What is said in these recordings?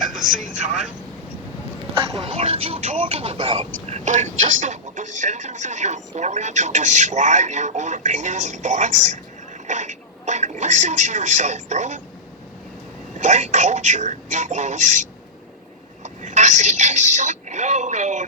at the same time, like, what are you talking about? Like, just the sentences you're forming to describe your own opinions and thoughts? Like, listen to yourself, bro. White culture equals...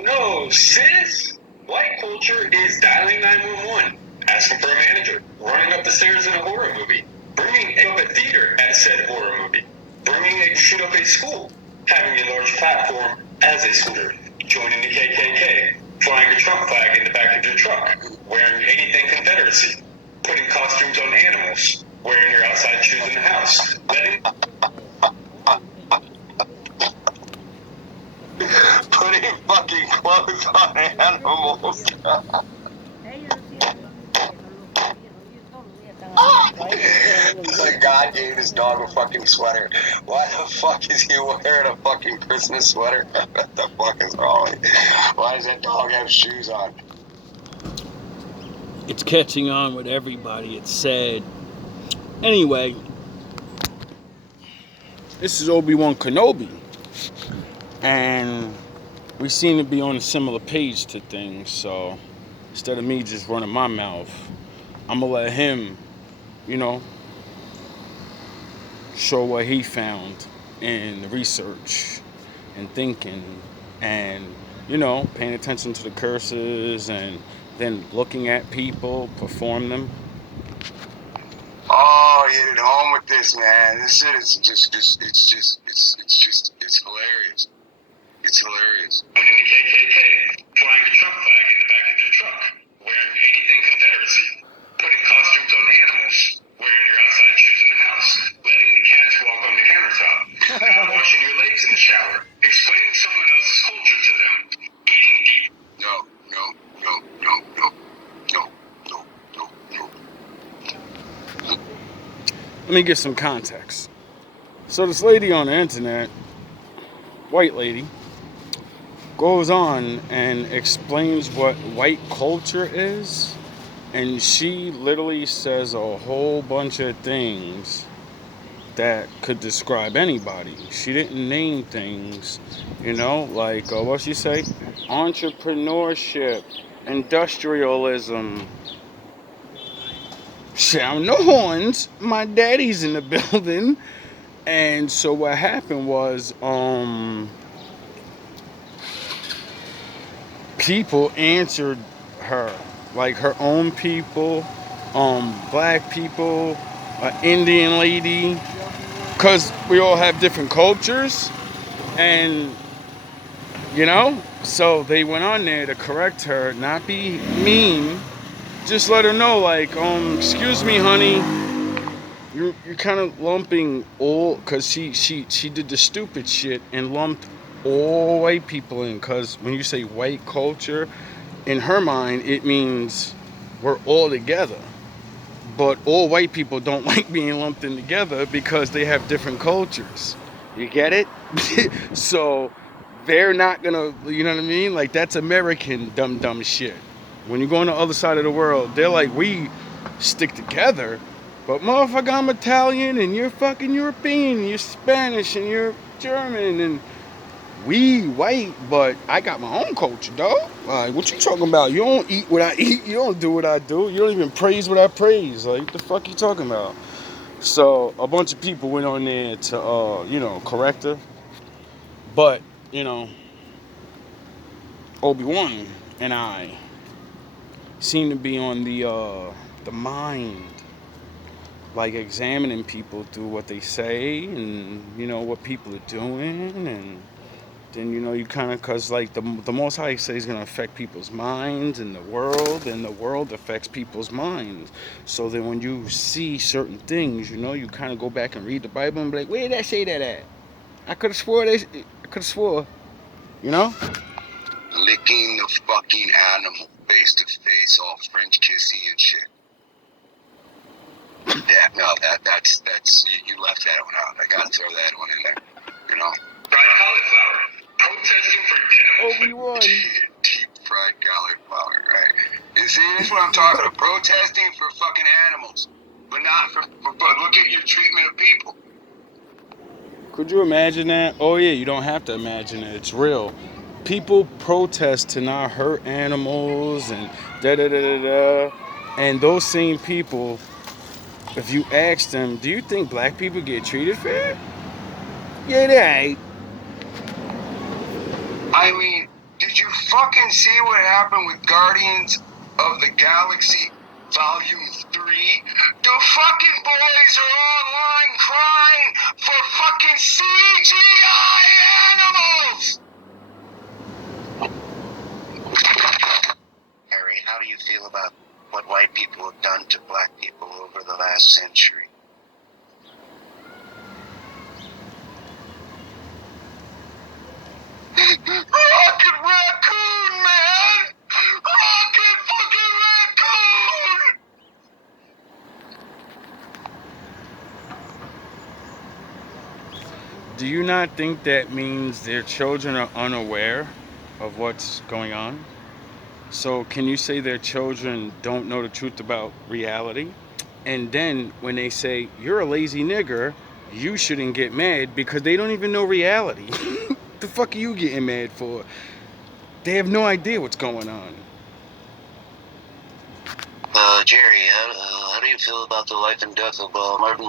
No, sis. White culture is dialing 911, asking for a manager, running up the stairs in a horror movie, bringing up a theater at said horror movie, bringing a shit up a school, having a large platform as a scooter, joining the KKK, flying a Trump flag in the back of your truck, wearing anything Confederacy, putting costumes on animals, wearing your outside shoes in the house, letting... Putting fucking clothes on animals. Like God gave his dog a fucking sweater. Why the fuck is he wearing a fucking Christmas sweater? What the fuck is wrong? Why does that dog have shoes on? It's catching on with everybody. It's sad. Anyway, this is Obi-Wan Kenobi. And we seem to be on a similar page to things. So instead of me just running my mouth, I'm going to let him, show what he found in the research and thinking and, paying attention to the curses and then looking at people perform them. Oh, you hit it home with this, man. This shit is it's hilarious. It's hilarious. Winning the KKK, flying a Trump flag in the back of your truck, wearing anything Confederacy, putting costumes on animals, wearing your outside shoes in the house, letting the cats walk on the countertop, not washing your legs in the shower, explaining someone else's culture to them, eating deep. No. Let me give some context. So this lady on the internet, white lady, goes on and explains what white culture is, and she literally says a whole bunch of things that could describe anybody. She didn't name things, like what she say? Entrepreneurship, industrialism. Sound the horns. My daddy's in the building. And so what happened was, people answered her, like her own people, black people, an Indian lady, because we all have different cultures, and so they went on there to correct her, not be mean, just let her know, like, excuse me, honey, you're kind of lumping all, because she did the stupid shit and lumped all white people in, because when you say white culture, in her mind, it means we're all together. But all white people don't like being lumped in together because they have different cultures. You get it? So they're not gonna, you know what I mean? Like, that's American dumb shit. When you go on the other side of the world, they're like, we stick together. But motherfucker, I'm Italian and you're fucking European, and you're Spanish and you're German, and we white, but I got my own culture, dog. Like, what you talking about? You don't eat what I eat. You don't do what I do. You don't even praise what I praise. Like, what the fuck you talking about? So a bunch of people went on there to, correct her. But, Obi-Wan and I seem to be on the mind, like examining people through what they say and, what people are doing, and then, you kind of, because, like, the Most High says he's going to affect people's minds and the world affects people's minds. So then when you see certain things, you kind of go back and read the Bible and be like, where did that say that at? I could have swore, Licking the fucking animal face to face, all French kissy and shit. Yeah, no, that's you left that one out. I gotta throw that one in there. Fried cauliflower. Protesting for denim. Obi-Wan. Deep fried cauliflower, right? You see, that's what I'm talking about. Protesting for fucking animals. But not but look at your treatment of people. Could you imagine that? Oh yeah, you don't have to imagine it. It's real. People protest to not hurt animals and da da da da da. And those same people, if you ask them, do you think black people get treated fair? Yeah, they ain't. I mean, did you fucking see what happened with Guardians of the Galaxy Volume 3? The fucking boys are online crying for fucking CGI animals! Harry, how do you feel about what white people have done to black people over the last century? Rocket Raccoon, man! Rocket fucking Raccoon! Do you not think that means their children are unaware of what's going on? So, can you say their children don't know the truth about reality? And then when they say, you're a lazy nigger, you shouldn't get mad because they don't even know reality. The fuck are you getting mad for? They have no idea what's going on. Jerry, how do you feel about the life and death of Dr. Martin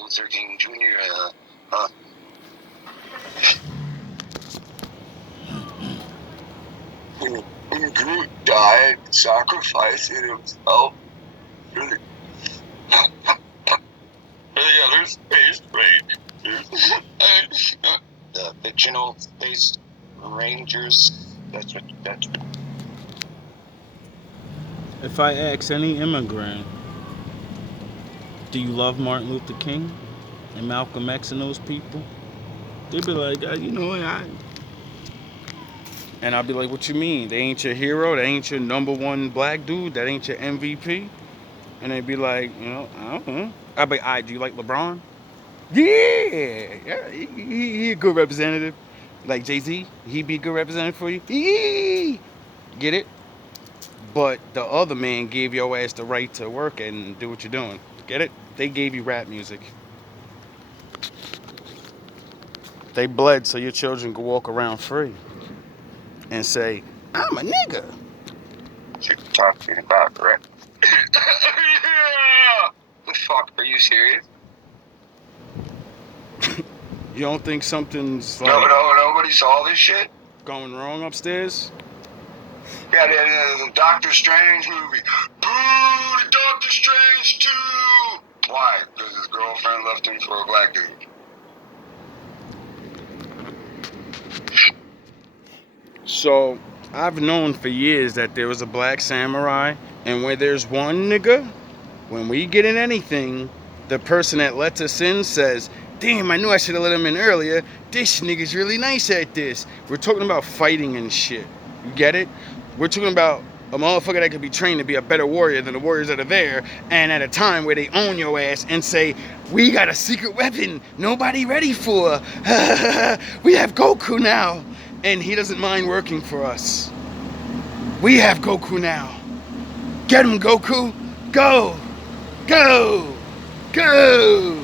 Luther King Jr.? Groot died sacrificing himself for the other space rangers. The fictional space rangers. That's what. If I ask any immigrant, do you love Martin Luther King and Malcolm X and those people? They'd be like, you know what, and I'll be like, what you mean? They ain't your hero? They ain't your number one black dude? That ain't your MVP? And they'd be like, I don't know. I'd be like, do you like LeBron? Yeah, he a good representative. Like Jay-Z, he be a good representative for you. Get it? But the other man gave your ass the right to work and do what you're doing. Get it? They gave you rap music. They bled so your children could walk around free and say, I'm a nigga. You're talking about, right? Yeah! The fuck? Are you serious? You don't think something's like nobody saw this shit? Going wrong upstairs? Yeah, the Doctor Strange movie. Boo, the Doctor Strange 2! Why? Because his girlfriend left him for a black dude. So, I've known for years that there was a black samurai, and where there's one nigga, when we get in anything, the person that lets us in says, damn, I knew I should have let him in earlier. This nigga's really nice at this. We're talking about fighting and shit. You get it? We're talking about a motherfucker that could be trained to be a better warrior than the warriors that are there, and at a time where they own your ass and say, we got a secret weapon nobody ready for. We have Goku now. And he doesn't mind working for us. We have Goku now. Get him, Goku. Go. Go. Go.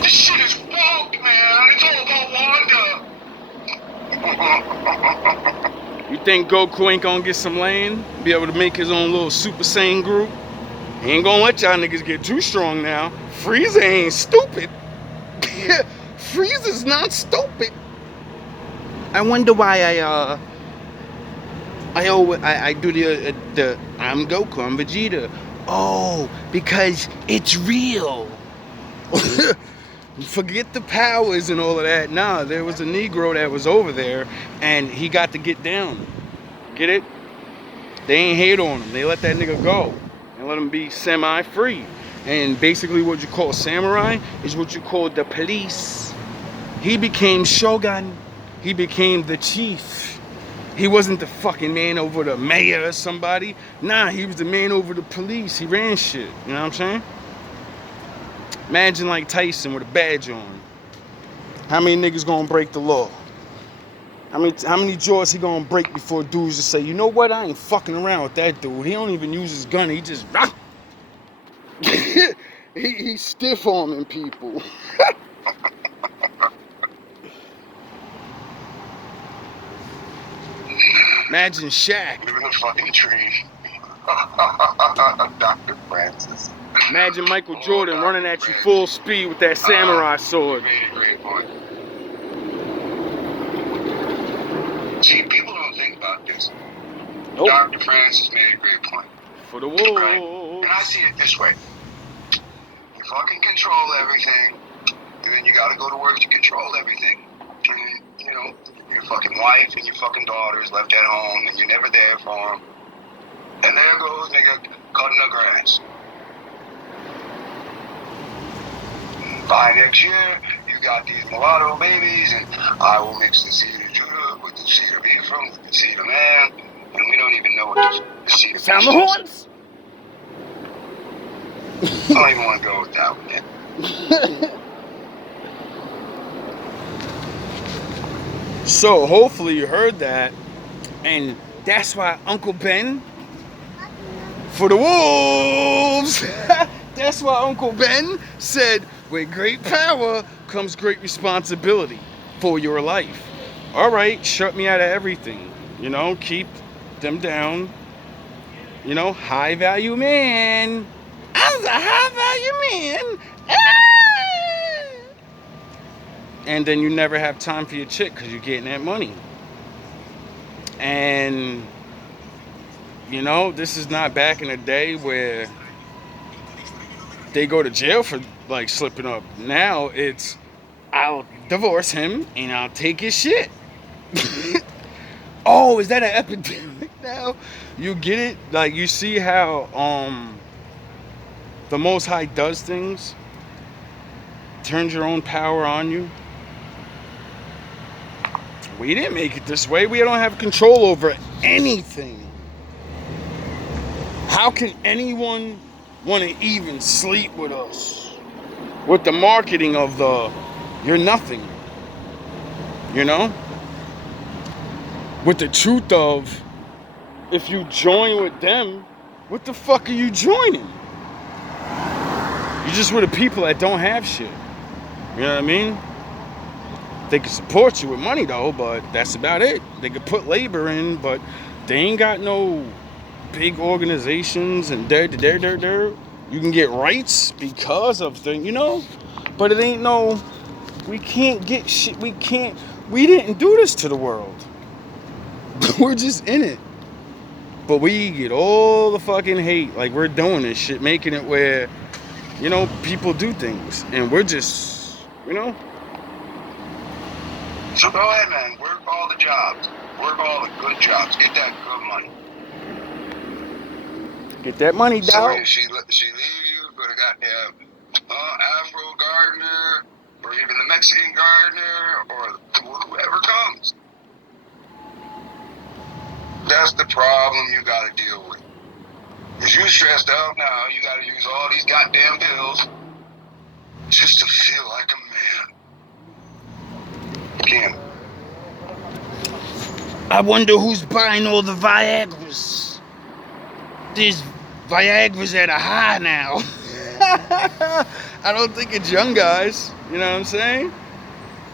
This shit is woke, man. It's all about Wanda. You think Goku ain't gonna get some land? Be able to make his own little Super Saiyan group? He ain't gonna let y'all niggas get too strong now. Frieza ain't stupid. Frieza's not stupid. I wonder why I do the I'm Goku, I'm Vegeta. Oh, because it's real. Forget the powers and all of that. Nah, there was a Negro that was over there, and he got to get down. Get it? They ain't hate on him. They let that nigga go and let him be semi-free. And basically what you call samurai is what you call the police. He became shogun. He became the chief. He wasn't the fucking man over the mayor or somebody. Nah, he was the man over the police. He ran shit. You know what I'm saying? Imagine like Tyson with a badge on. How many niggas gonna break the law? How many jaws he gonna break before dudes just say, you know what? I ain't fucking around with that dude. He don't even use his gun. He just He's stiff arming people. Imagine Shaq. Living a fucking dream. Dr. Francis. Imagine Michael Jordan running at you full speed with that samurai sword. You made a great point. See, people don't think about this. Nope. Dr. Francis made a great point. For the wolves. Right? And I see it this way. You fucking control everything, and then you gotta go to work to control everything. And, you know, your fucking wife and your fucking daughters left at home, and you're never there for them. And there goes nigga cutting the grass. By next year, you got these mulatto babies, and I will mix the seed of Judah with the seed of Ephraim, with the seed of man, and we don't even know what the seed of Sound the is. horns? I don't even want to go with that one yet. So hopefully you heard that, and that's why Uncle Ben for the wolves. That's why Uncle Ben said, with great power comes great responsibility for your life. All right, shut me out of everything. You know, keep them down. You know, high value man. I'm the high value man. And then you never have time for your chick because you're getting that money. And, you know, this is not back in the day where they go to jail for, like, slipping up. Now it's, I'll divorce him and I'll take his shit. Oh, is that an epidemic now? You get it? Like, you see how the Most High does things? Turns your own power on you. We didn't make it this way. We don't have control over anything. How can anyone want to even sleep with us? With the marketing of you're nothing. You know? With the truth of, if you join with them, what the fuck are you joining? You're just with the people that don't have shit. You know what I mean? They can support you with money though, but that's about it. They could put labor in, but they ain't got no big organizations and there. You can get rights because of things, you know? But it ain't no, we can't get shit, we didn't do this to the world. We're just in it. But we get all the fucking hate, like we're doing this shit, making it where, you know, people do things. And we're just, you know? So go ahead, man. Work all the jobs. Work all the good jobs. Get that good money. Get that money, dog. So if she leave you for the goddamn Afro gardener, or even the Mexican gardener, or whoever comes. That's the problem you got to deal with. If you stressed out now, you got to use all these goddamn pills just to feel like a man. Again. I wonder who's buying all the Viagras. There's Viagras at a high now. I don't think it's young guys. You know what I'm saying?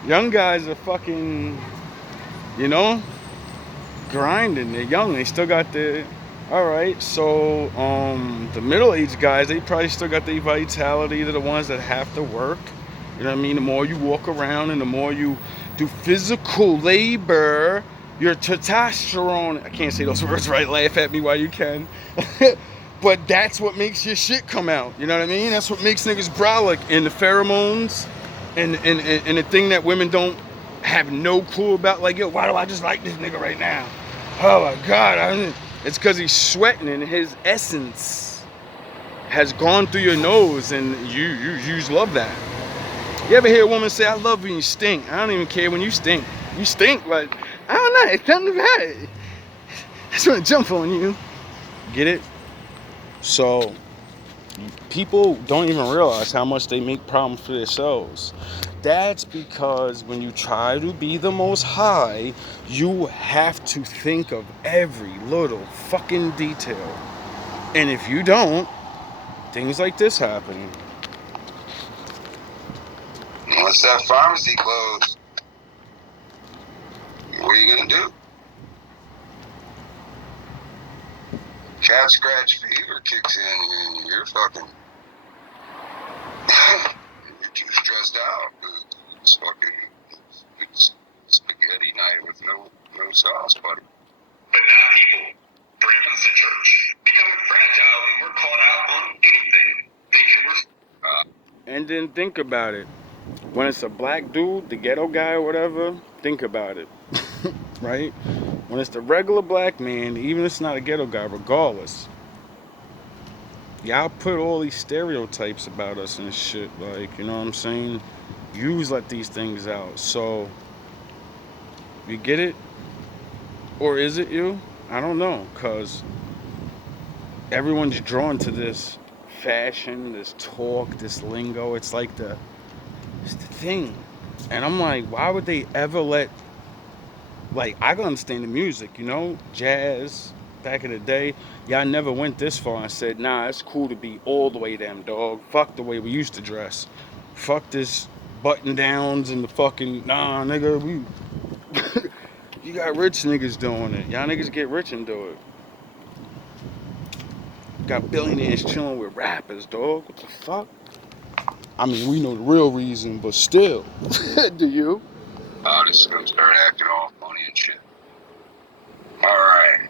Young guys are fucking, you know, grinding. They're young. They still got the. All right. So the middle-aged guys, they probably still got their vitality. They're the ones that have to work. You know what I mean? The more you walk around and the more you do physical labor, your testosterone, I can't say those words right, laugh at me while you can. But that's what makes your shit come out. You know what I mean? That's what makes niggas brolic. And the pheromones and the thing that women don't have no clue about. Like, yo, why do I just like this nigga right now? Oh my God. It's because he's sweating and his essence has gone through your nose and you love that. You ever hear a woman say, I love when you stink? I don't even care when you stink. You stink, but I don't know. It's something about it. I just want to jump on you. Get it? So, people don't even realize how much they make problems for themselves. That's because when you try to be the Most High, you have to think of every little fucking detail. And if you don't, things like this happen. Once that pharmacy closed, what are you gonna do? Cat scratch fever kicks in, and you're fucking. You're too stressed out. It's fucking. It's spaghetti night with no sauce, buddy. But now people bring us to church, becoming fragile when we're called out on anything, thinking we're. And then think about it. When it's a black dude, the ghetto guy or whatever, think about it. Right? When it's the regular black man, even if it's not a ghetto guy, regardless, y'all put all these stereotypes about us and shit. Like, you know what I'm saying? Yous let these things out. So, you get it? Or is it you? I don't know. Because everyone's drawn to this fashion, this talk, this lingo. It's like it's the thing. And I'm like, why would they ever let, like, I can understand the music, you know, jazz, back in the day. Y'all never went this far and said, nah, it's cool to be all the way them, dog. Fuck the way we used to dress. Fuck this button downs and the fucking, nah, nigga, we, you got rich niggas doing it. Y'all niggas get rich and do it. Got billionaires chilling with rappers, dog. What the fuck? I mean, we know the real reason, but still. Do you? Oh, this is gonna start acting all funny and shit. Alright.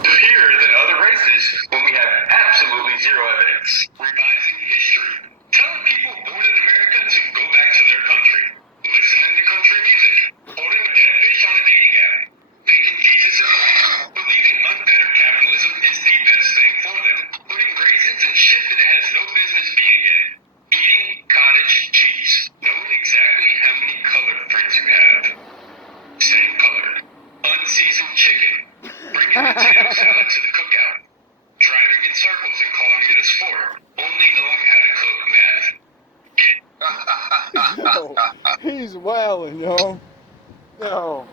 Here than other races when we have absolutely zero evidence. Revising history. Telling people born in America to go back to their country. Listening to country music. Holding a dead fish on a dating app. Thinking Jesus is right. Believing unfettered capitalism is the best thing for them. Putting raisins in shit that it has no business being in. Eating cottage cheese. Knowing exactly how many colored prints you have. Same color. Unseasoned chicken. Bringing potato salad to the cookout. Driving in circles and calling it a sport. Only knowing how to cook meth. Yo, he's wildin', yo. Yo.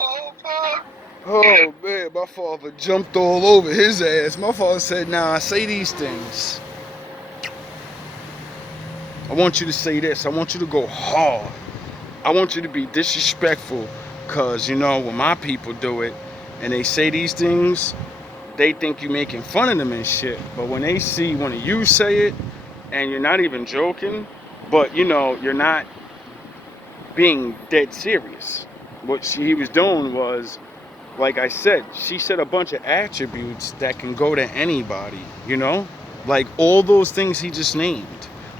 Oh, fuck. Oh, man, my father jumped all over his ass. My father said, nah, say these things. I want you to say this. I want you to go hard. I want you to be disrespectful. Because, you know, when my people do it and they say these things, they think you're making fun of them and shit. But when they see one of you say it, and you're not even joking, but, you know, you're not being dead serious. What he was doing was, like I said, she said a bunch of attributes that can go to anybody, you know? Like all those things he just named.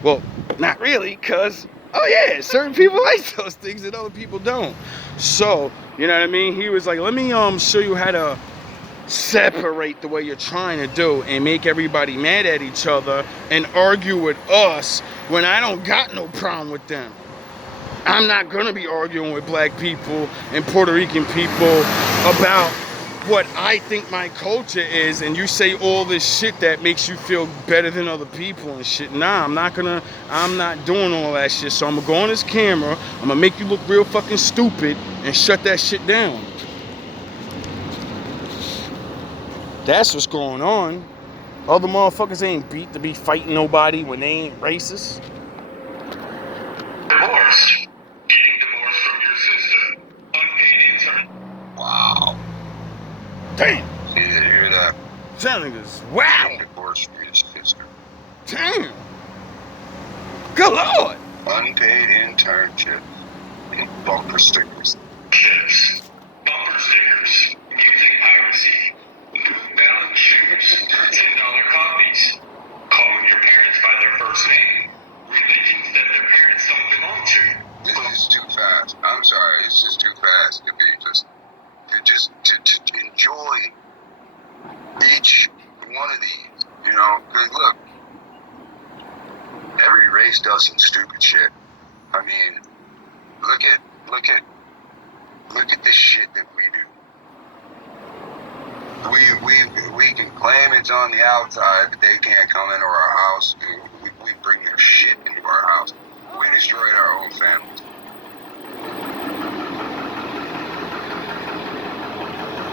Well, not really, because, oh yeah, certain people like those things and other people don't. So, you know what I mean? He was like, let me show you how to separate the way you're trying to do and make everybody mad at each other and argue with us when I don't got no problem with them. I'm not gonna be arguing with black people and Puerto Rican people about what I think my culture is, and you say all this shit that makes you feel better than other people and shit. Nah, I'm not doing all that shit. So I'm gonna go on this camera, I'm gonna make you look real fucking stupid and shut that shit down. That's what's going on. Other motherfuckers ain't beat to be fighting nobody when they ain't racist. Divorce. Getting divorced from your sister. Unpaid intern. Wow. Damn. You didn't hear that? That nigga's wow. Getting divorced from his sister. Damn. Good lord. Unpaid internship. And bumper stickers. Chips. Bumper stickers. Music piracy. New Balance shoes. $10 copies. Calling your parents by their first name. Religions that their parents don't belong to. This is too fast. I'm sorry. This is too fast to be to enjoy each one of these. You know, 'cause look, every race does some stupid shit. I mean, look at the shit that we do. We can claim it's on the outside, but they can't come into our house. We bring their shit into our house. We destroyed our own families.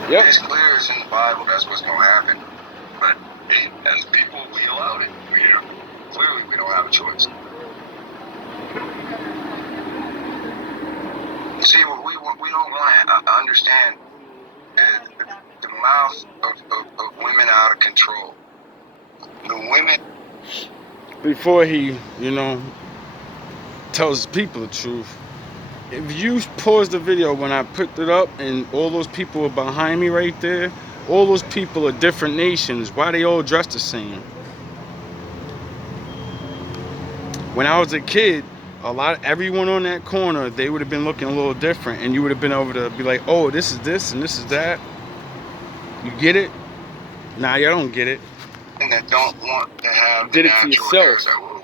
Yep. It's clear, it's in the Bible, that's what's going to happen. But hey, as people, we allowed it. Clearly, we don't have a choice. See, what we don't want to understand is the mouth of women out of control. The women. Before he, tells people the truth, if you pause the video when I put it up and all those people are behind me right there, all those people are different nations. Why they all dressed the same? When I was a kid, everyone on that corner, they would have been looking a little different, and you would have been able to be like, oh, this is this and this is that. You get it? Nah, you don't get it. That don't want to have Did the it to natural yourself.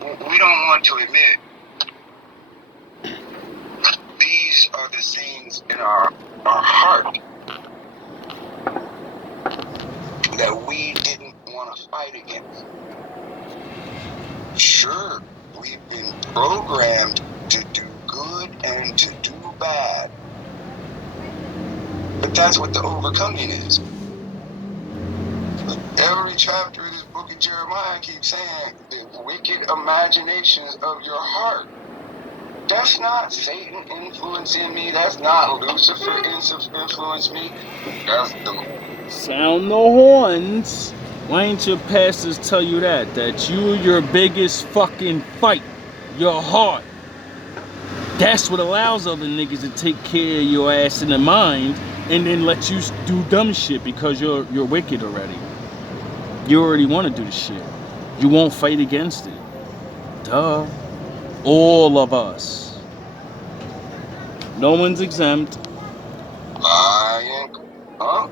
hairs. We don't want to admit these are the things in our heart that we didn't want to fight against. Sure, we've been programmed to do good and to do bad. But that's what the overcoming is. Every chapter of this book of Jeremiah keeps saying the wicked imaginations of your heart. That's not Satan influencing me. That's not Lucifer influencing me. That's the... Sound the horns. Why ain't your pastors tell you that you're your biggest fucking fight, your heart? That's what allows other niggas to take care of your ass in the mind and then let you do dumb shit because you're wicked already. You already want to do the shit. You won't fight against it. Duh. All of us. No one's exempt. lying. Huh?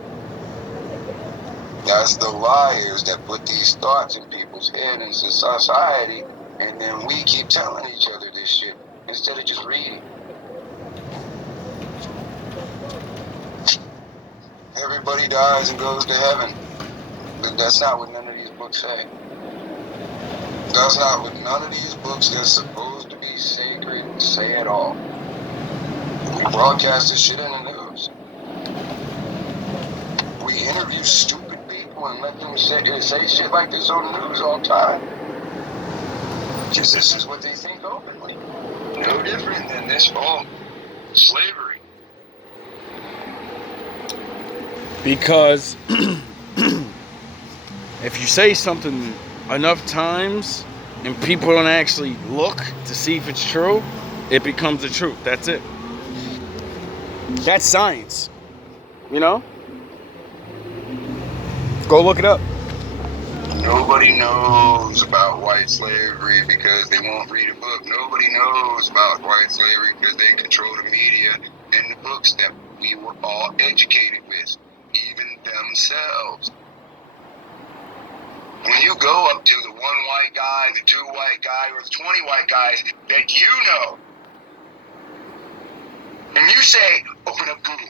That's the liars that put these thoughts in people's head into society, and then we keep telling each other this shit instead of just reading. Everybody dies and goes to heaven. But that's not what none of these books say. That's not what none of these books that's supposed to be sacred say at all. We broadcast this shit in the news. We interview stupid people and let them say shit like this on the news all the time. Because this is what they think openly. No different than this all slavery. Because if you say something enough times and people don't actually look to see if it's true, it becomes the truth. That's it. That's science. Go look it up. Nobody knows about white slavery because they won't read a book. Nobody knows about white slavery because they control the media and the books that we were all educated with, even themselves. When you go up to the one white guy, the two white guy, or the 20 white guys that you know, and you say, open up Google,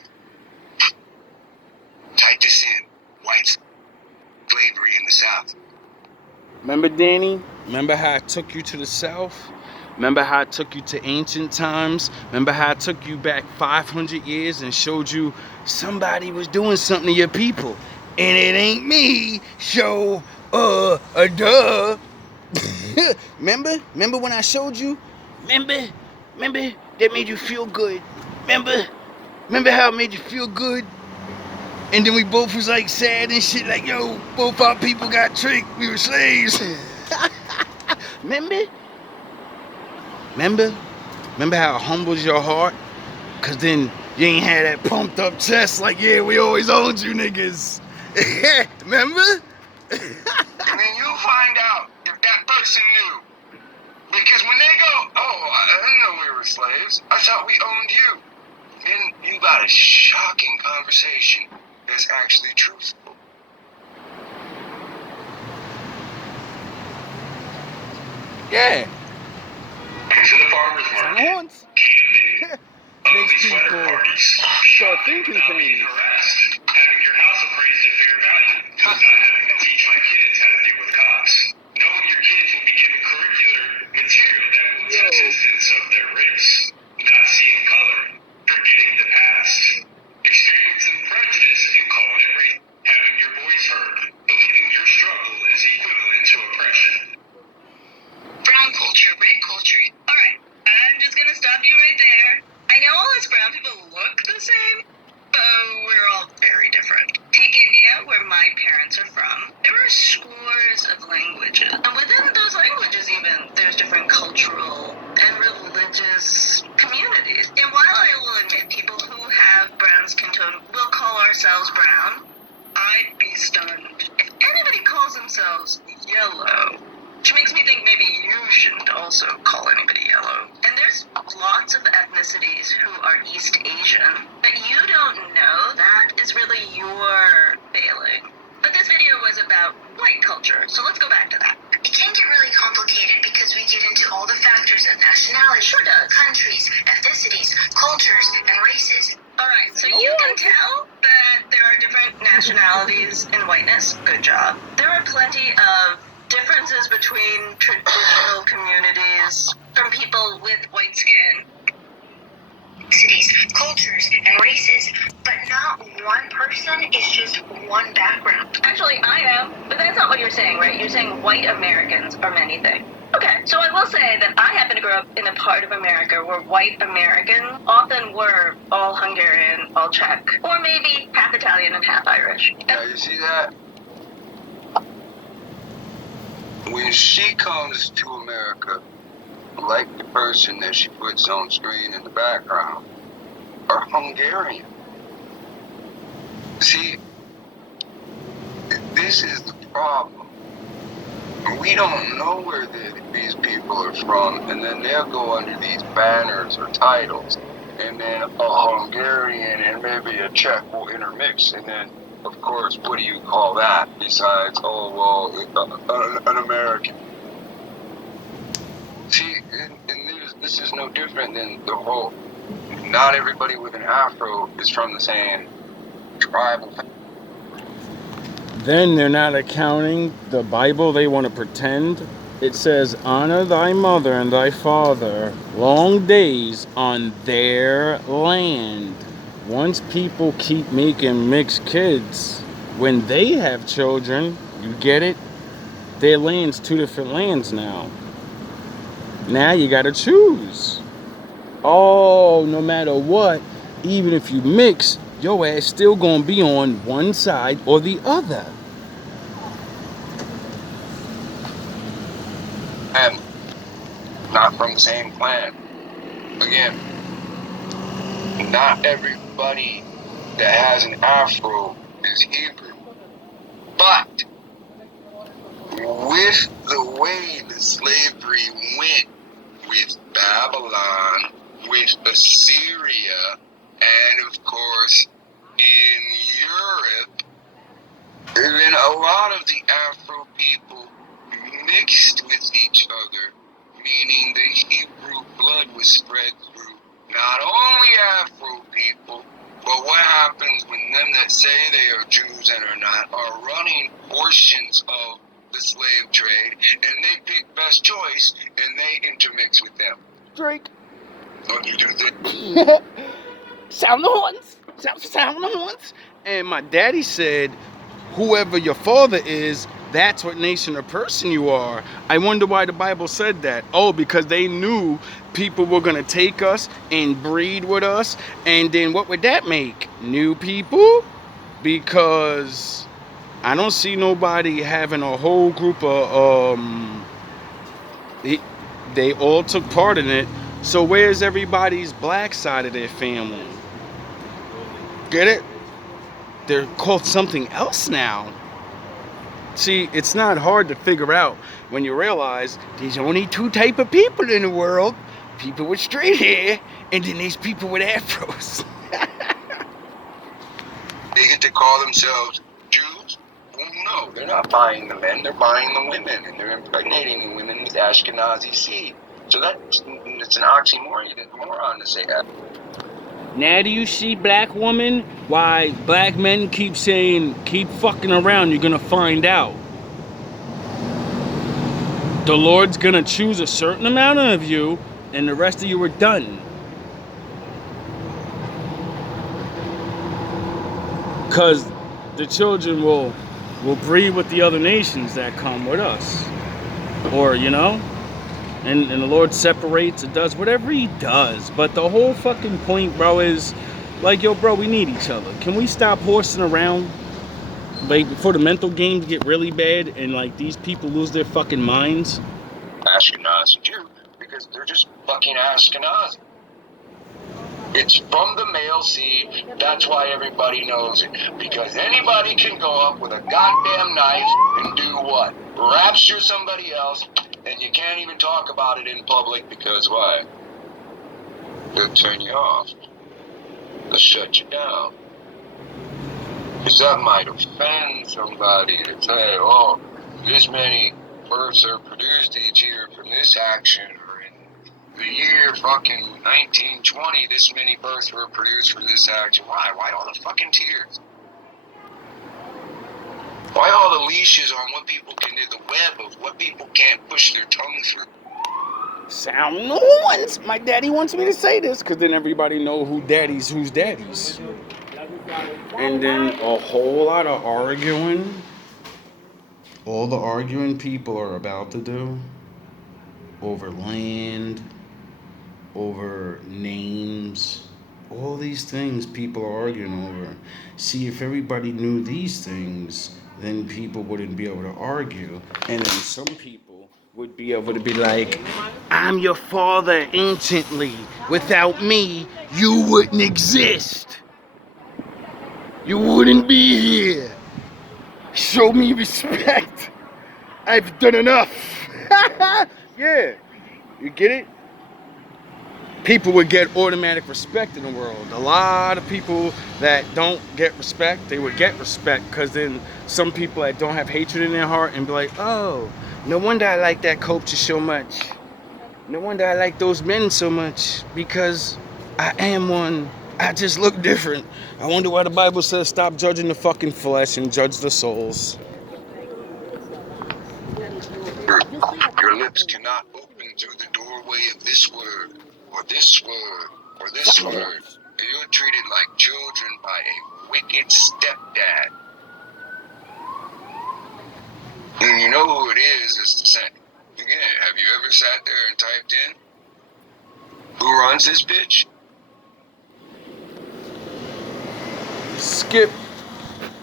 type this in, white slavery in the South. Remember, Danny? Remember how I took you to the South? Remember how I took you to ancient times? Remember how I took you back 500 years and showed you somebody was doing something to your people? And it ain't me, so, duh. Remember when I showed you? Remember that made you feel good? Remember how it made you feel good? And then we both was like sad and shit, like, yo, both our people got tricked. We were slaves. Remember how it humbles your heart? Cause then you ain't had that pumped up chest like, yeah, we always owned you niggas. Remember? And then you find out if that person knew. Because when they go, oh, I didn't know we were slaves. I thought we owned you. Then you got a shocking conversation that's actually truthful. Yeah. Into the farmer's market. GMB. Ugly sweater parties. Start thinking things. Harassed. Having your house appraised at fair value. Not having to teach my kids how to deal with cops. Knowing your kids will be given curricular material that will test instance of their race. Not seeing color. Forgetting the past. Experiencing prejudice and calling it race. Having your voice heard. down, I'd be stunned if anybody calls themselves yellow. Which makes me think maybe you shouldn't also call anybody yellow. And there's lots of ethnicities who are East Asian, but you don't know that is really your failing. But this video was about white culture, so let's go back to that. It can get really complicated because we get into all the factors of nationality, Sure does. countries, ethnicities, cultures, and races. Alright, so you can tell that there are different nationalities in whiteness. Good job. There are plenty of differences between traditional communities from people with white skin. Cities, cultures, and races, but not one person is just one background. Actually, I am, but that's not what you're saying, right? You're saying white Americans are many things. Okay, so I will say that I happen to grow up in a part of America where white Americans often were all Hungarian, all Czech, or maybe half Italian and half Irish. Now, you see that? When she comes to America, like the person that she puts on screen in the background, are Hungarian. See, this is the problem. We don't know where these people are from, and then they'll go under these banners or titles, and then a Hungarian and maybe a Czech will intermix, and then, of course, what do you call that besides, an American? See, and this is no different than the whole, not everybody with an afro is from the same tribal family. Then they're not accounting the Bible. They want to pretend. It says, honor thy mother and thy father, long days on their land. Once people keep making mixed kids, when they have children, you get it? Their land's two different lands now. Now you gotta choose. Oh, no matter what, even if you mix, your ass still gonna be on one side or the other. And not from the same clan. Again, not everybody that has an afro is Hebrew. But with the way the slavery went with Babylon, with Assyria, and of course in Europe, then a lot of the Afro people mixed with each other, meaning the Hebrew blood was spread through not only Afro people, but what happens when them that say they are Jews and are not are running portions of the slave trade, and they pick best choice and they intermix with them. Drake. Don't you do that? Sound the horns. Sound the horns. And my daddy said, whoever your father is, that's what nation or person you are. I wonder why the Bible said that. Oh, because they knew people were going to take us and breed with us. And then what would that make? New people? Because I don't see nobody having a whole group of, they all took part in it. So where's everybody's black side of their family? Get it? They're called something else now. See, it's not hard to figure out when you realize there's only two type of people in the world. People with straight hair, and then there's people with afros. They get to call themselves Jews? Well, no, they're not buying the men, they're buying the women, and they're impregnating the women with Ashkenazi seed. So it's an oxymoron to say that. Now do you see, black woman, why black men keep saying, keep fucking around, you're gonna find out. The Lord's gonna choose a certain amount of you, and the rest of you are done. Because the children will breed with the other nations that come with us. Or, you know? And the Lord separates, it does whatever he does. But the whole fucking point, bro, is like, yo, bro, we need each other. Can we stop horsing around? Like, before the mental games get really bad and, like, these people lose their fucking minds? Ashkenazi Jew, because they're just fucking Ashkenazi. It's from the male seed. That's why everybody knows it. Because anybody can go up with a goddamn knife and do what? Rapture somebody else, and you can't even talk about it in public because why? They'll turn you off. They'll shut you down. Because that might offend somebody to say, oh, this many births are produced each year from this action, or in the year fucking 1920, this many births were produced from this action. Why? Why all the fucking tears? Why all the leashes on what people can do, the web of what people can't push their tongue through? My daddy wants me to say this, because then everybody know who's daddies. And then a whole lot of arguing. All the arguing people are about to do over land, over names, all these things people are arguing over. See, if everybody knew these things, then people wouldn't be able to argue. And then some people would be able to be like, I'm your father anciently. Without me, you wouldn't exist. You wouldn't be here. Show me respect. I've done enough. Yeah. You get it? People would get automatic respect in the world. A lot of people that don't get respect, they would get respect, because then some people that don't have hatred in their heart and be like, oh, no wonder I like that culture so much. No wonder I like those men so much, because I am one. I just look different. I wonder why the Bible says stop judging the fucking flesh and judge the souls. Your lips cannot open through the doorway of this word, or this word, or this word. You're treated like children by a wicked stepdad. And you know who it is the same. Again, have you ever sat there and typed in? Who runs this bitch? Skip.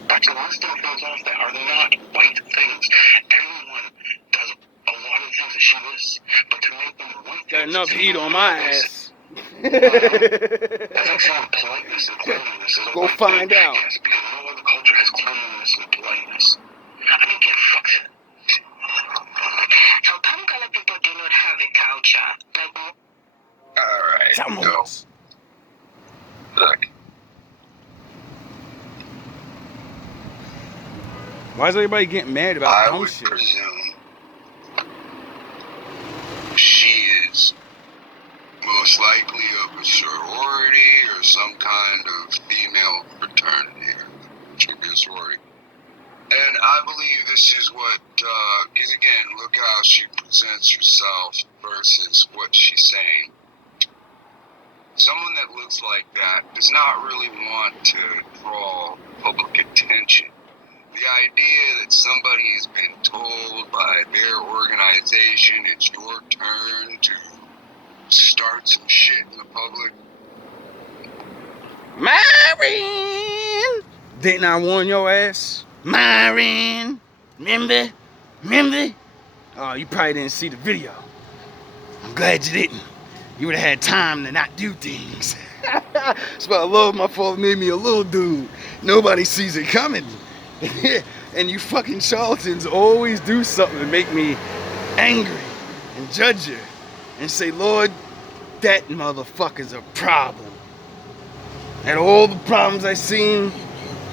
But the last thing comes off that are not white things. Everyone does a lot of things that she lists, but to make them white Got things, enough heat on my ass. That's like saying politeness and cleanliness is a Go white find thing. out. Yes, because no other culture has cleanliness and politeness. I don't give fucks. So Pankala people do not have a culture. Like, Alright, no. Look. Why is everybody getting mad about I dumb would shit? presume she is most likely of a sorority or some kind of female fraternity. Should be a sorority. And I believe this is what, because again, look how she presents herself versus what she's saying. Someone that looks like that does not really want to draw public attention. The idea that somebody has been told by their organization it's your turn to start some shit in the public. Myron! Didn't I warn your ass? Myron! Remember? Oh, you probably didn't see the video. I'm glad you didn't. You would have had time to not do things. That's why I love my father made me a little dude. Nobody sees it coming. And you fucking charlatans always do something to make me angry and judge you and say, Lord, that motherfucker's a problem. And all the problems I seen,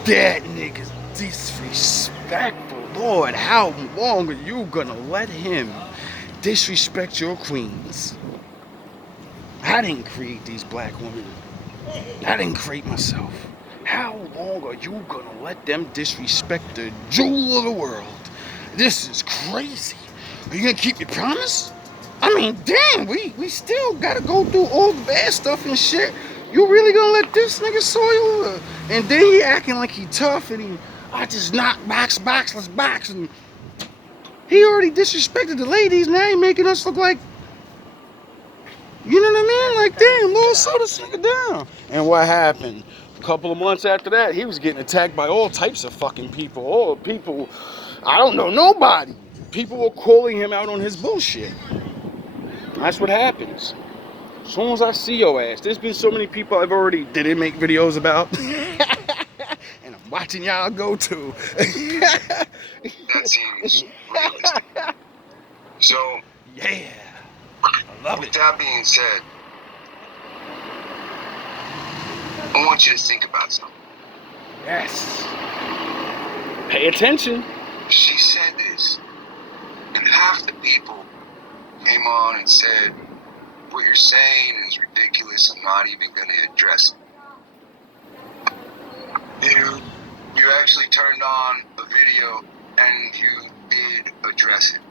that nigga's disrespectful. Lord, how long are you gonna let him disrespect your queens? I didn't create these black women. I didn't create myself. How long are you gonna let them disrespect the jewel of the world? This is crazy. Are you gonna keep your promise? I mean, damn, we still gotta go through all the bad stuff and shit. You really gonna let this nigga soil? And then he acting like he tough and I just knock box, let's box. And he already disrespected the ladies, now he making us look like, you know what I mean? Like, damn, Lord, slow this nigga down. And what happened? A couple of months after that, he was getting attacked by all types of fucking people. All people, I don't know nobody. People were calling him out on his bullshit. That's what happens. As soon as I see your ass, there's been so many people I've already didn't make videos about. And I'm watching y'all go to. That seems realistic. So, Yeah. I love with it. that being said, I want you to think about something. Yes. Pay attention. She said this, and half the people came on and said, what you're saying is ridiculous, I'm not even going to address it. You actually turned on a video and you did address it.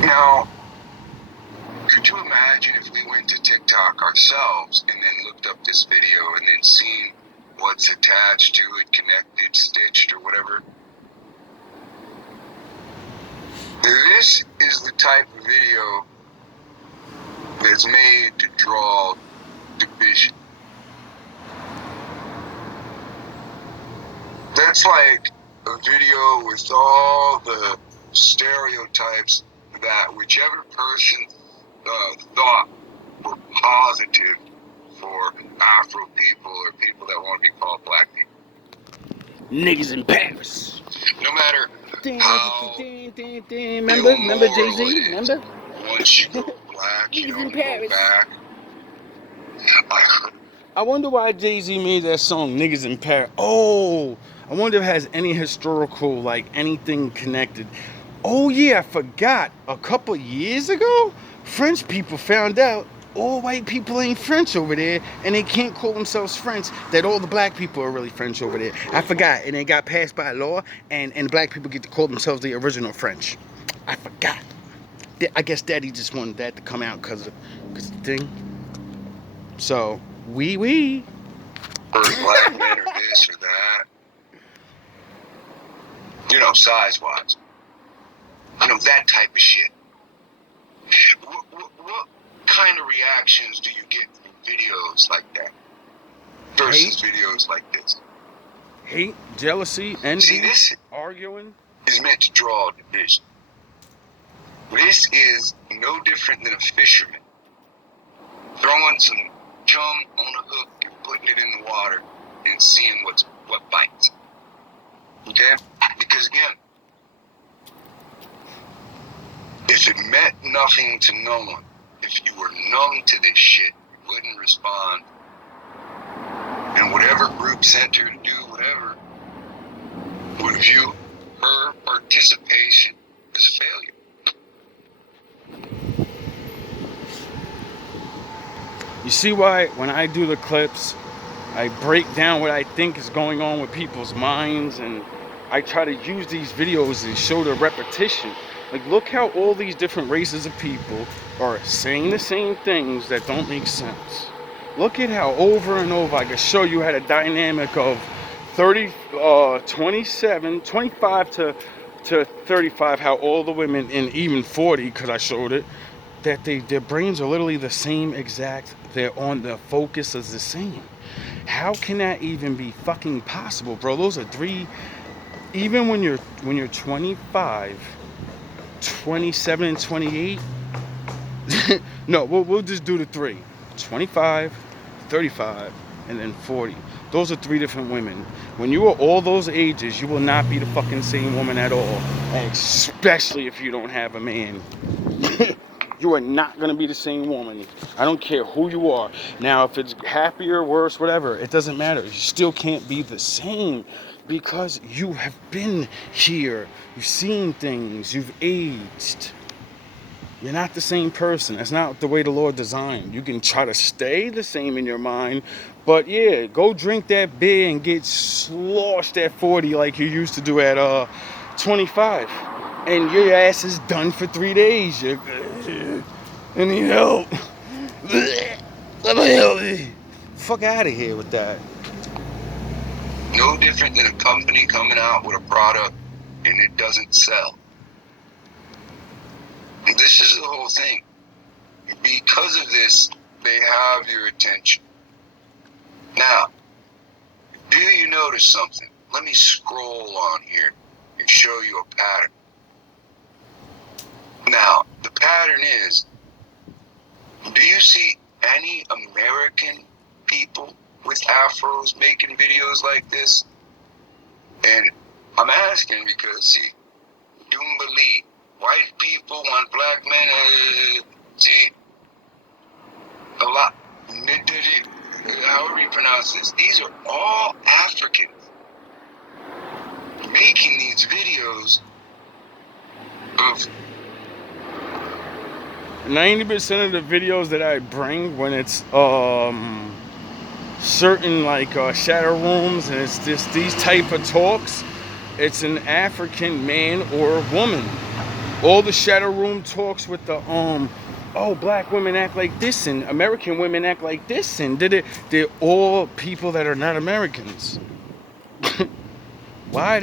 Now, could you imagine if we went to TikTok ourselves and then looked up this video and then seen what's attached to it, connected, stitched, or whatever? This is the type of video that's made to draw division. That's like a video with all the stereotypes that whichever person thought were positive for Afro people or people that want to be called black people. Niggas in Paris. No matter how Remember Jay-Z? Remember? once you go black, you Niggas in don't go Paris. back. I wonder why Jay-Z made that song, Niggas in Paris. Oh, I wonder if it has any historical, like, anything connected. Oh, yeah, I forgot. A couple years ago, French people found out all white people ain't French over there, and they can't call themselves French, that all the black people are really French over there. I forgot, and it got passed by law, and black people get to call themselves the original French. I forgot. I guess Daddy just wanted that to come out because of the thing. So, wee. First black men or this or that. You know, size-wise. You know, that type of shit. What kind of reactions do you get from videos like that versus videos like this? Hate, jealousy, envy, See, this arguing is meant to draw division. This is no different than a fisherman throwing some chum on a hook and putting it in the water and seeing what bites. Okay? Because again, if it meant nothing to no one, if you were numb to this shit, you wouldn't respond. And whatever group sent her to do whatever would view her participation as failure. You see why when I do the clips, I break down what I think is going on with people's minds, and I try to use these videos and show the repetition. Like, look how all these different races of people are saying the same things that don't make sense. Look at how over and over I can show you how the dynamic of 25 to 35, how all the women, and even 40, because I showed it, that their brains are literally the same exact, the focus is the same. How can that even be fucking possible, bro? Those are three, even when you're 25, 27 and 28. No, we'll just do the three. 25, 35, and then 40. Those are three different women. When you are all those ages, you will not be the fucking same woman at all. Especially if you don't have a man. You are not going to be the same woman. I don't care who you are. Now, if it's happier, worse, whatever, it doesn't matter. You still can't be the same because you have been here. You've seen things. You've aged. You're not the same person. That's not the way the Lord designed. You can try to stay the same in your mind, but yeah, go drink that beer and get sloshed at 40 like you used to do at 25. And your ass is done for 3 days. I need help. Let me help you. Fuck out of here with that. No different than a company coming out with a product and it doesn't sell. And this is the whole thing. Because of this, they have your attention. Now, do you notice something? Let me scroll on here and show you a pattern. Now, the pattern is, do you see any American people with afros making videos like this? And I'm asking because, see, Dumbali, white people want black men, see, a lot, however you pronounce this, these are all Africans making these videos of 90% of the videos that I bring when it's certain like shadow rooms and it's just these type of talks, it's an African man or woman. All the shadow room talks with the oh, black women act like this and American women act like this and they're all people that are not Americans. Why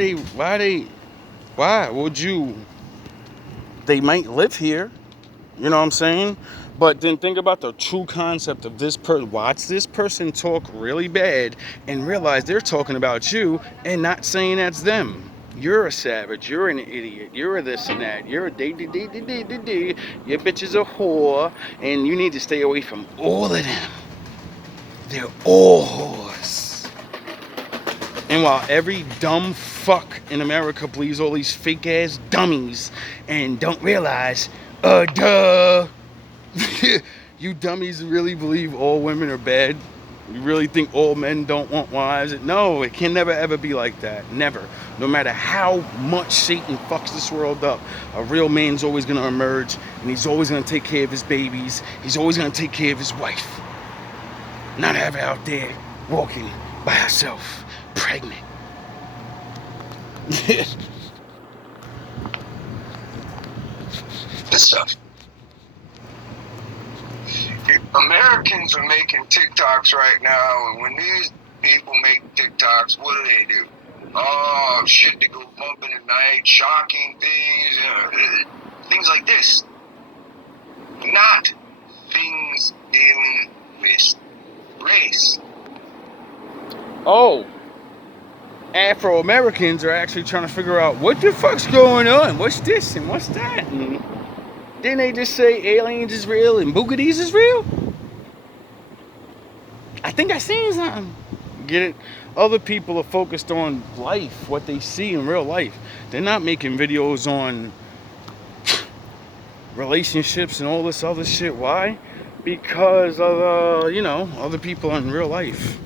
would you? They might live here, you know what I'm saying? But then think about the true concept of this person. Watch this person talk really bad and realize they're talking about you and not saying that's them. You're a savage. You're an idiot. You're a this and that. You're a day. Your bitch is a whore, and you need to stay away from all of them. They're all whores. And while every dumb fuck in America believes all these fake ass dummies and don't realize, duh. You dummies really believe all women are bad? You really think all men don't want wives? No, it can never ever be like that. Never. No matter how much Satan fucks this world up, a real man's always going to emerge and he's always going to take care of his babies. He's always going to take care of his wife. Not have her out there walking by herself, pregnant. this stuff. Americans are making TikToks right now, and when these people make TikToks, what do? Oh, shit, they go bumping at night, shocking things, things like this. Not things dealing with race. Oh, Afro-Americans are actually trying to figure out what the fuck's going on, what's this and what's that, and didn't they just say aliens is real and boogadees is real? I think I seen something. Get it? Other people are focused on life, what they see in real life. They're not making videos on relationships and all this other shit. Why? Because of, other people in real life.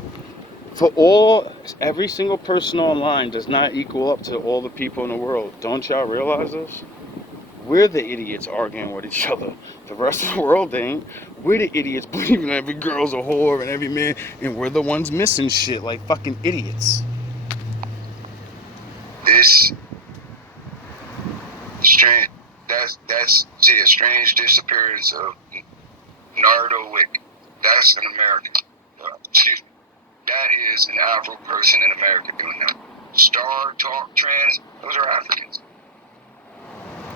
Every single person online does not equal up to all the people in the world. Don't y'all realize this? We're the idiots arguing with each other. The rest of the world ain't. We're the idiots believing every girl's a whore and every man, and we're the ones missing shit like fucking idiots. This strange. That's a strange disappearance of Nardo Wick. That's an American. Excuse me. That is an Afro person in America doing that. Star Talk Trans. Those are Africans.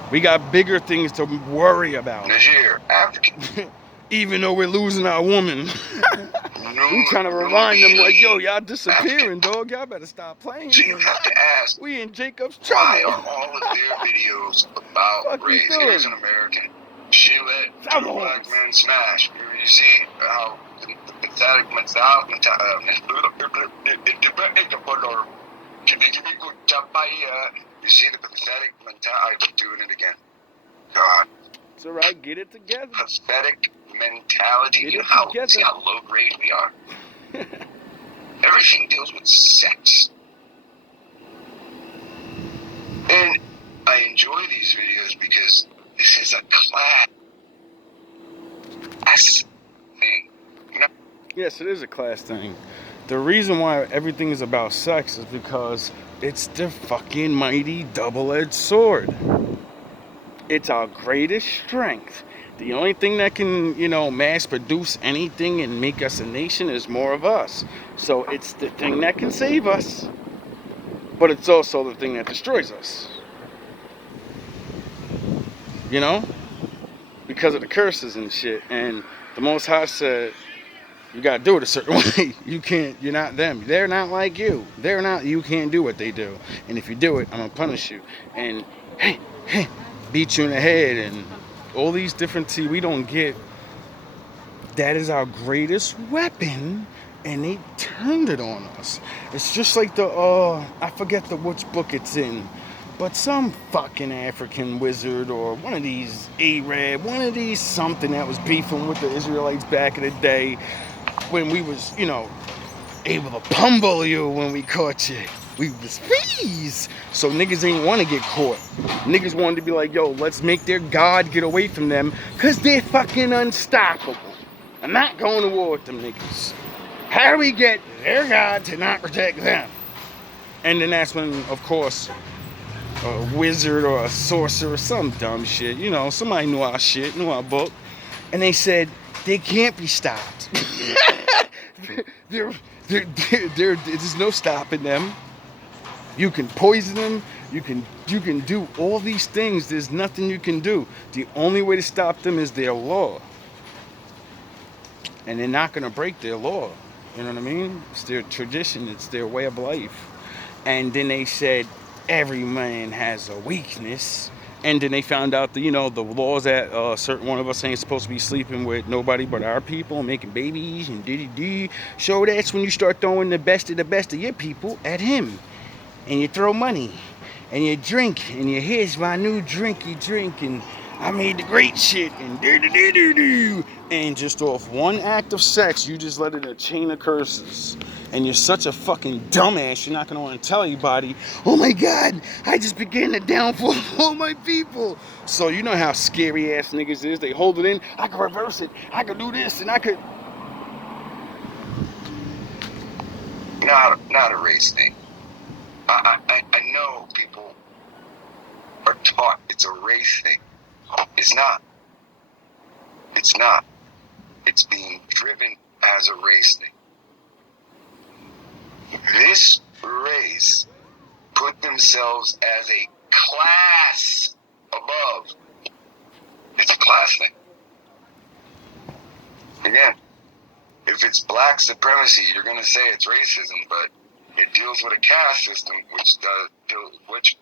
We got bigger things to worry about. Niger, African. Even though we're losing our woman. We trying to remind them like, yo, y'all disappearing, dog. Y'all better stop playing. So you have to ask, we in Jacob's trouble. why are all of their videos about race? Here's an American. She let two black men smash. You see how the pathetic mentality. You see the pathetic mentality. I'm doing it again. God. It's alright, get it together. Pathetic mentality. Get you it know how, together. see how low grade we are? Everything deals with sex. And I enjoy these videos because this is a class thing. You know? Yes, it is a class thing. The reason why everything is about sex is because it's the fucking mighty double-edged sword. It's our greatest strength. The only thing that can, mass produce anything and make us a nation is more of us. So it's the thing that can save us. But it's also the thing that destroys us. Because of the curses and shit. And the Most High said, you gotta do it a certain way. You're not them. They're not like you. You can't do what they do. And if you do it, I'm gonna punish you. And hey, beat you in the head and all these different we don't get. That is our greatest weapon, and they turned it on us. It's just like the I forget the which book it's in, but some fucking African wizard or one of these Arab, one of these something that was beefing with the Israelites back in the day when we was, able to pummel you when we caught you. We was freeze. So niggas ain't want to get caught. Niggas wanted to be like, yo, let's make their God get away from them because they're fucking unstoppable. I'm not going to war with them niggas. How do we get their God to not protect them? And then that's when, of course, a wizard or a sorcerer, some dumb shit, somebody knew our shit, knew our book, and they said they can't be stopped. There's no stopping them. You can poison them. You can do all these things. There's nothing you can do. The only way to stop them is their law. And they're not going to break their law. You know what I mean? It's their tradition. It's their way of life. And then they said every man has a weakness. And then they found out the laws that certain one of us ain't supposed to be sleeping with nobody but our people, making babies and dee. So that's when you start throwing the best of your people at him. And you throw money. And you drink. And you, here's my new drink, you drink. And I made the great shit. And do. And just off one act of sex, you just let it a chain of curses. And you're such a fucking dumbass, you're not going to want to tell anybody, oh my God, I just began the downfall of all my people. So you know how scary ass niggas is. They hold it in. I can reverse it. I can do this and I could. Not a race thing. I know people are taught it's a race thing. It's not. It's not. It's being driven as a race thing. This race put themselves as a class above. It's a class thing. Again, if it's black supremacy, you're going to say it's racism, but it deals with a caste system, which